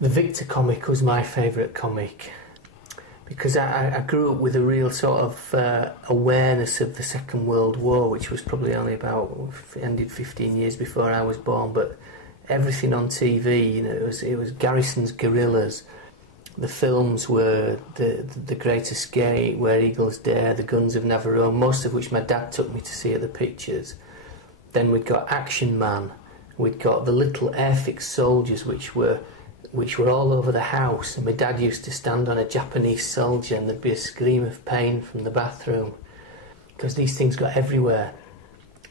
The Victor comic was my favourite comic because I grew up with a real sort of awareness of the Second World War, which was probably only about, ended 15 years before I was born, but everything on TV, you know, it was Garrison's Guerrillas. The films were the Great Escape, Where Eagles Dare, The Guns of Navarone, most of which my dad took me to see at the pictures. Then we'd got Action Man, we'd got the little airfix soldiers which were all over the house, and my dad used to stand on a Japanese soldier and there'd be a scream of pain from the bathroom because these things got everywhere.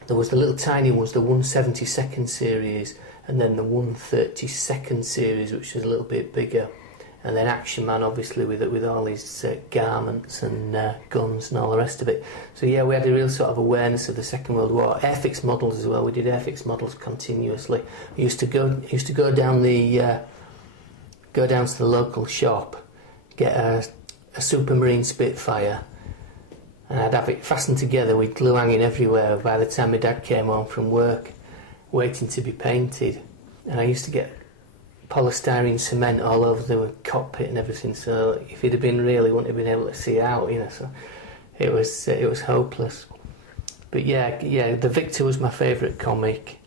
There was the little tiny ones, the 1/72nd series, and then the 1/32nd series, which was a little bit bigger, and then Action Man obviously with all his garments and guns and all the rest of it. So yeah, we had a real sort of awareness of the Second World War. Airfix models as well, we did airfix models continuously. We used to go down to the local shop, get a Supermarine Spitfire, and I'd have it fastened together with glue hanging everywhere by the time my dad came home from work, waiting to be painted. And I used to get polystyrene cement all over the cockpit and everything, so if he'd have been real, he wouldn't have been able to see out, you know, so it was hopeless. But yeah, The Victor was my favourite comic.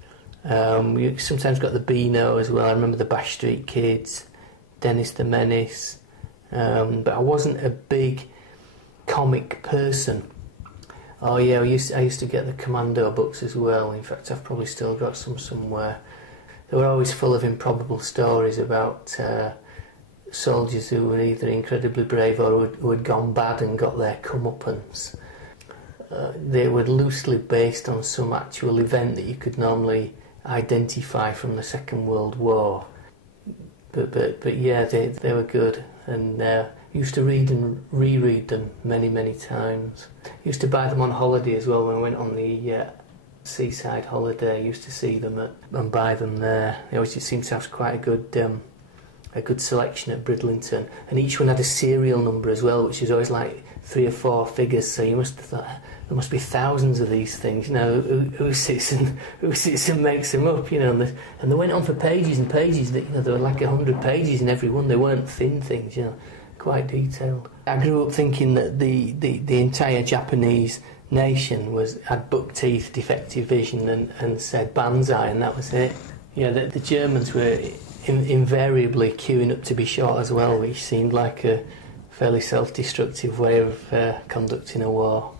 You sometimes got the Beano as well. I remember the Bash Street Kids, Dennis the Menace, but I wasn't a big comic person. Oh yeah, I used to get the Commando books as well. In fact, I've probably still got some somewhere. They were always full of improbable stories about soldiers who were either incredibly brave or who had gone bad and got their comeuppance. They were loosely based on some actual event that you could normally identify from the Second World War. But yeah, they were good, and used to read and reread them many times. Used to buy them on holiday as well when I went on the seaside holiday. Used to see them and buy them there. They always seemed to have quite a good selection at Bridlington, and each one had a serial number as well, which is always like 3 or 4 figures. So you must have thought there must be thousands of these things. You know, who sits and makes them up? You know, and they went on for pages and pages. That, you know, there were like 100 pages in every one. They weren't thin things. You know, quite detailed. I grew up thinking that the entire Japanese nation had buck teeth, defective vision, and said banzai, and that was it. Yeah, the Germans were invariably queuing up to be shot as well, which seemed like a fairly self-destructive way of conducting a war.